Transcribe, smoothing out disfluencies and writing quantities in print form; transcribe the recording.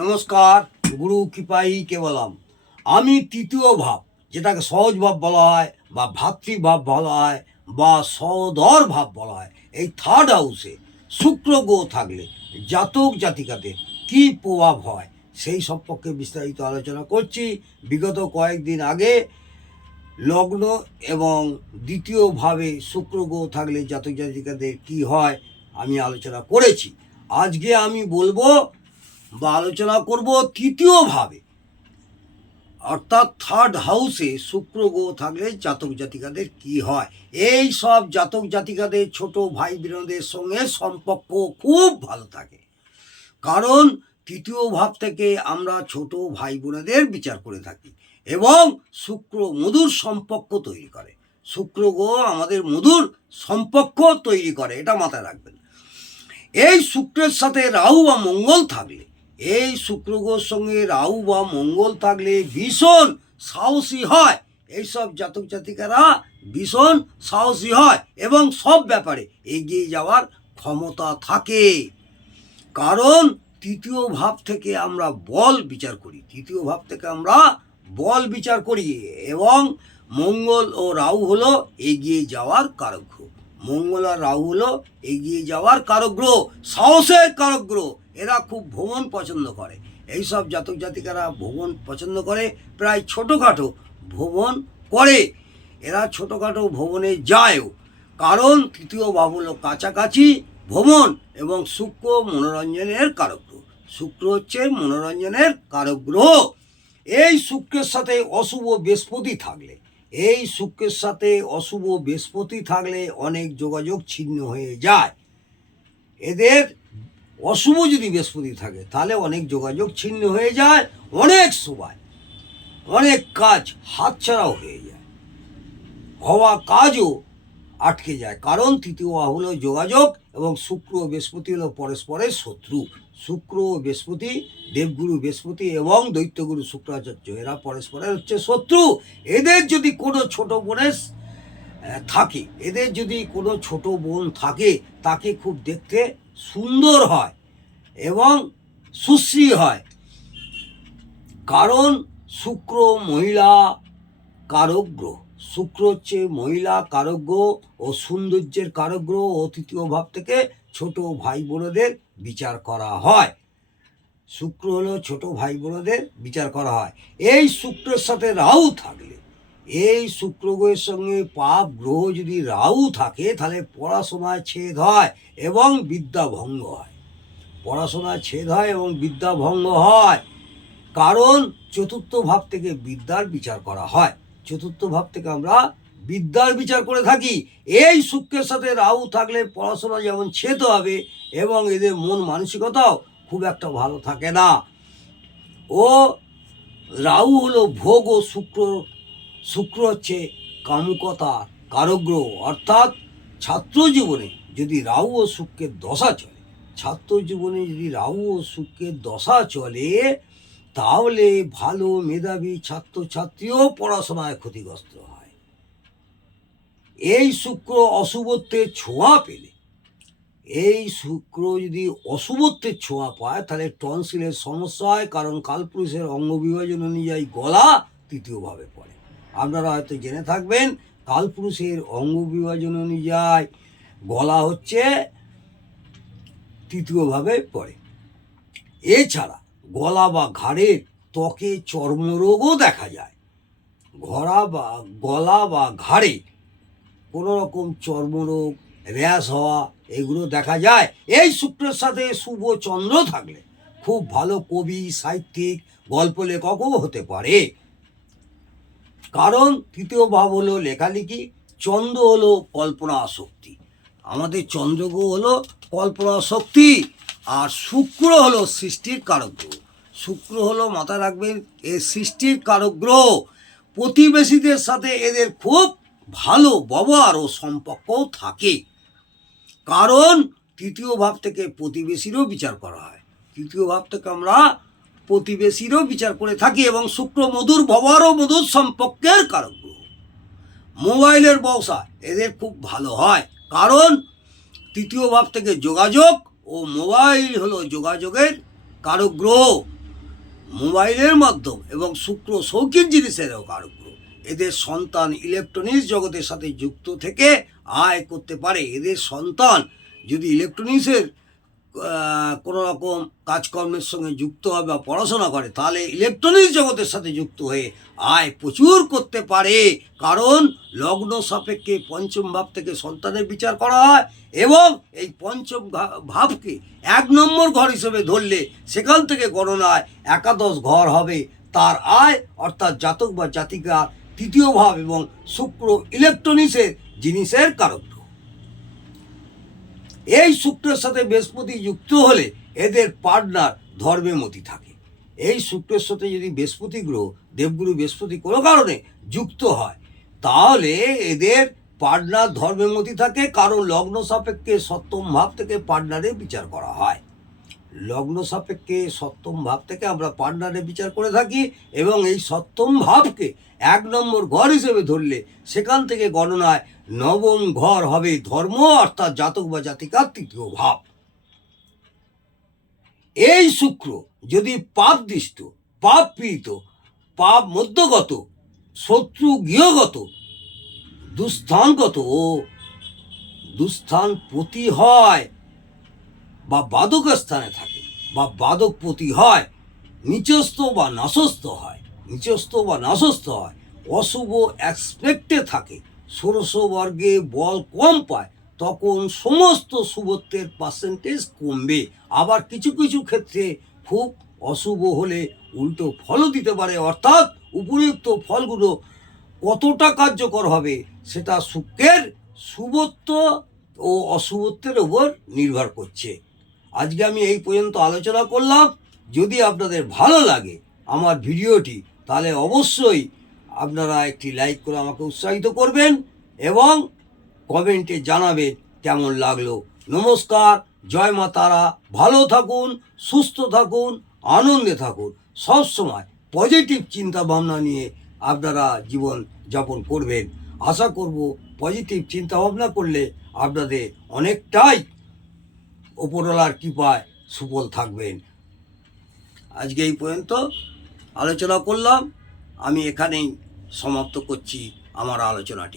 নমস্কার, গুরু কৃপাই কেবলম। আমি তৃতীয় ভাব, যেটাকে সহজ ভাব বলা হয় বা ভাতৃভাব বলা হয় বা সহোদর ভাব বলা হয়, এই থার্ড হাউসে শুক্র গ্রহ থাকলে জাতক জাতিকাদের কী প্রভাব হয় সেই সম্পর্কে বিস্তারিত আলোচনা করছি। বিগত কয়েকদিন আগে লগ্ন এবং দ্বিতীয়ভাবে শুক্র গ্রহ থাকলে জাতক জাতিকাদের কী হয় আমি আলোচনা করেছি। আজকে আমি বলবো বা আলোচনা করব তৃতীয়ভাবে, অর্থাৎ থার্ড হাউসে শুক্র গ্রহ থাকলে জাতক জাতিকাদের কি হয়। এই সব জাতক জাতিকাদের ছোট ভাই বোনদের সঙ্গে সম্পর্ক খুব ভালো থাকে, কারণ তৃতীয় ভাব থেকে আমরা ছোট ভাই বোনেদের বিচার করে থাকি এবং শুক্র মধুর সম্পর্ক তৈরি করে। শুক্র গ্রহ আমাদের মধুর সম্পর্ক তৈরি করে, এটা মাথায় রাখবেন। এই শুক্রের সাথে রাহু বা মঙ্গল থাকলে, এই শুক্র গ্রহের সঙ্গে রাহু বা মঙ্গল থাকলে ভীষণ সাহসী হয়। এইসব জাতক জাতিকারা ভীষণ সাহসী হয় এবং সব ব্যাপারে এগিয়ে যাওয়ার ক্ষমতা থাকে, কারণ তৃতীয় ভাব থেকে আমরা বল বিচার করি। তৃতীয় ভাব থেকে আমরা বল বিচার করি এবং মঙ্গল ও রাহু হলো এগিয়ে যাওয়ার কারক গ্রহ। মঙ্গল আর রাহু হলো এগিয়ে যাওয়ার কারক গ্রহ, সাহসের কারক গ্রহ। এরা খুব ভ্রমণ পছন্দ করে। এইসব জাতক জাতিকারা ভ্রমণ পছন্দ করে, প্রায় ছোটোখাটো ভ্রমণ করে। এরা ছোটোখাটো ভ্রমণে যায়ও, কারণ তৃতীয় ভাব হলো কাছাকাছি ভ্রমণ এবং শুক্র মনোরঞ্জনের কারক গ্রহ। শুক্র হচ্ছে মনোরঞ্জনের কারক গ্রহ। এই শুক্রের সাথে অশুভ বৃহস্পতি থাকলে, এই শুক্রের সাথে অশুভ বৃহস্পতি থাকলে অনেক যোগাযোগ ছিন্ন হয়ে যায়। এদের অশুভ যদি বৃহস্পতি থাকে তাহলে অনেক যোগাযোগ ছিন্ন হয়ে যায়, অনেক সময় অনেক কাজ হাতছাড়াও হয়ে যায়, হওয়া কাজও আটকে যায়, কারণ তৃতীয় হলো যোগাযোগ এবং শুক্র ও বৃহস্পতি হলো পরস্পরের শত্রু। শুক্র ও বৃহস্পতি, দেবগুরু বৃহস্পতি এবং দৈত্যগুরু শুক্রাচার্য, এরা পরস্পরের হচ্ছে শত্রু। এদের যদি কোনো ছোট বোনের থাকে, এদের যদি কোনো ছোট বোন থাকে, তাকে খুব দেখতে সুন্দর হয় এবং সুশ্রী হয়, কারণ শুক্র মহিলা কারক গ্রহ। শুক্র হচ্ছে মহিলা কারক গ্রহ ও সৌন্দর্যের কারক গ্রহ ও তৃতীয় ভাব থেকে ছোট ভাই বোনদের বিচার করা হয়। শুক্র হলো ছোট ভাই বোনদের বিচার করা হয়। এই শুক্রের সাথে রাহু থাকলে, এই শুক্র গ্রহের সঙ্গে পাপ গ্রহ যদি রাহু থাকে তাহলে পড়াশোনায় ছেদ হয় এবং বিদ্যা ভঙ্গ হয়। পড়াশোনায় ছেদ হয় এবং বিদ্যা ভঙ্গ হয়, কারণ চতুর্থ ভাব থেকে বিদ্যার বিচার করা হয়। চতুর্থ ভাব থেকে আমরা বিদ্যার বিচার করে থাকি। এই শুক্রের সাথে রাহু থাকলে পড়াশোনা যেমন ছেদ হবে এবং এদের মন মানসিকতাও খুব একটা ভালো থাকে না। ও রাহু হলো ভোগ ও শুক্র হচ্ছে কামুকতার কারক গ্রহ, অর্থাৎ ছাত্র জীবনে যদি রাহু ও শুক্রের দশা চলে, ছাত্র জীবনে যদি রাহু ও শুক্রের দশা চলে, তাহলে ভালো মেধাবী ছাত্রছাত্রীও পড়াশোনায় ক্ষতিগ্রস্ত হয়। এই শুক্র অশুভত্বের ছোঁয়া পেলে, এই শুক্র যদি অশুভত্বের ছোঁয়া পায় তাহলে টনসিলের সমস্যা হয়, কারণ কালপুরুষের অঙ্গ বিভাজন অনুযায়ী গলা তৃতীয়ভাবে পড়ে। আপনারা হয়তো জেনে থাকবেন, কালপুরুষের অঙ্গ বিভাজন অনুযায়ী গলা হচ্ছে তৃতীয়ভাবে পড়ে। এছাড়া গলা বা ঘাড়ের ত্বকে চর্মরোগও দেখা যায়। গলা বা ঘাড়ে কোনো রকম চর্মরোগ, র্যাশ হওয়া, এগুলো দেখা যায়। এই শুক্রের সাথে শুভ চন্দ্র থাকলে খুব ভালো কবি, সাহিত্যিক, গল্প লেখকও হতে পারে, কারণ তৃতীয় ভাব হলো লেখালেখি, চন্দ্র হলো কল্পনা শক্তি। আমাদের চন্দ্রগ্রহ হলো কল্পনা শক্তি, আর শুক্র হলো সৃষ্টির কারক গ্রহ। শুক্র হলো, মাথায় রাখবেন, এর সৃষ্টির কারক গ্রহ। প্রতিবেশীদের সাথে এদের খুব ভালো ব্যবহার ও সম্পর্কও থাকে, কারণ তৃতীয় ভাব থেকে প্রতিবেশীরও বিচার করা হয়। তৃতীয় ভাব থেকে আমরা প্রতিবেশীরও বিচার করে থাকি এবং শুক্র মধুর ব্যবহার ও মধুর সম্পর্কের কারক গ্রহ। মোবাইলের ব্যবসা এদের খুব ভালো হয়, কারণ তৃতীয় ভাব থেকে যোগাযোগ ও মোবাইল হলো যোগাযোগের কারক গ্রহ। মোবাইলের মাধ্যম এবং শুক্র শৌখিন জিনিসেরও কারক গ্রহ। এদের সন্তান ইলেকট্রনিক্স জগতের সাথে যুক্ত থেকে আয় করতে পারে। এদের সন্তান যদি ইলেকট্রনিক্সের কোনো রকম কাজকর্মের সঙ্গে যুক্ত হয় বা পড়াশোনা করে, তাহলে ইলেকট্রনিক্স জগতের সাথে যুক্ত হয়ে আয় প্রচুর করতে পারে। কারণ লগ্ন সাপেক্ষে পঞ্চম ভাব থেকে সন্তানের বিচার করা হয় এবং এই পঞ্চম ভাবকে 1 নম্বর ঘর হিসেবে ধরলে সেখান থেকে গণনায় একাদশ ঘর হবে তার আয়, অর্থাৎ জাতক বা জাতিকার তৃতীয় ভাব এবং শুক্র ইলেকট্রনিক্সের জিনিসের কারক। এই শুক্রের সাথে বৃহস্পতি যুক্ত হলে এদের পার্টনার ধর্মে মতি থাকে। এই শুক্রের সাথে যদি বৃহস্পতি গ্রহ, দেবগুরু বৃহস্পতি কোনো কারণে যুক্ত হয়, তাহলে এদের পার্টনার ধর্মে মতি থাকে। কারণ লগ্ন সাপেক্ষে সপ্তম ভাব থেকে পার্টনারের বিচার করা হয়। লগ্ন সাপেক্ষে সপ্তম ভাব থেকে আমরা পার্টনারের বিচার করে থাকি এবং এই সপ্তম ভাবকে 1 নম্বর ঘর হিসেবে ধরলে সেখান থেকে গণনায় নবম ঘর হবে ধর্ম, অর্থাৎ জাতক বা জাতিকার তৃতীয় ভাব। এই শুক্র যদি পাপ দৃষ্ট, পাপ পীড়িত, পাপ মধ্যগত, শত্রু গৃহগত, দুস্থানগত ও দুস্থানপতি হয় বা বাদক স্থানে থাকে বা বাদকপতি হয়, নিচস্থ বা নাশস্থ হয়, অশুভ অ্যাসপেক্টে থাকে, ষোড়শ বর্গে বল কম পায়, তখন সমস্ত শুভত্বের পার্সেন্টেজ কমবে। আবার কিছু কিছু ক্ষেত্রে খুব অশুভ হলে উল্টো ফলও দিতে পারে। অর্থাৎ উপযুক্ত ফলগুলো কতটা কার্যকর হবে সেটা শুক্রের শুভত্ব ও অশুভত্বের উপর নির্ভর করছে। আজকে আমি এই পর্যন্ত আলোচনা করলাম। যদি আপনাদের ভালো লাগে আমার ভিডিওটি, তাহলে অবশ্যই আপনারা একটি লাইক করে আমাকে উৎসাহিত করবেন এবং কমেন্টে জানাবেন কেমন লাগলো। নমস্কার, জয় মা তারা। ভালো থাকুন, সুস্থ থাকুন, আনন্দে থাকুন। সব সময় পজিটিভ চিন্তা ভাবনা নিয়ে আপনারা জীবন যাপন করবেন। আশা করব পজিটিভ চিন্তা ভাবনা করলে আপনাদের অনেকটাই ওপরওয়ালার কৃপায় সুফল থাকবেন। আজকে এই পর্যন্ত আলোচনা করলাম। আমি এখানেই সমাপ্ত করছি আমার আলোচনাটি।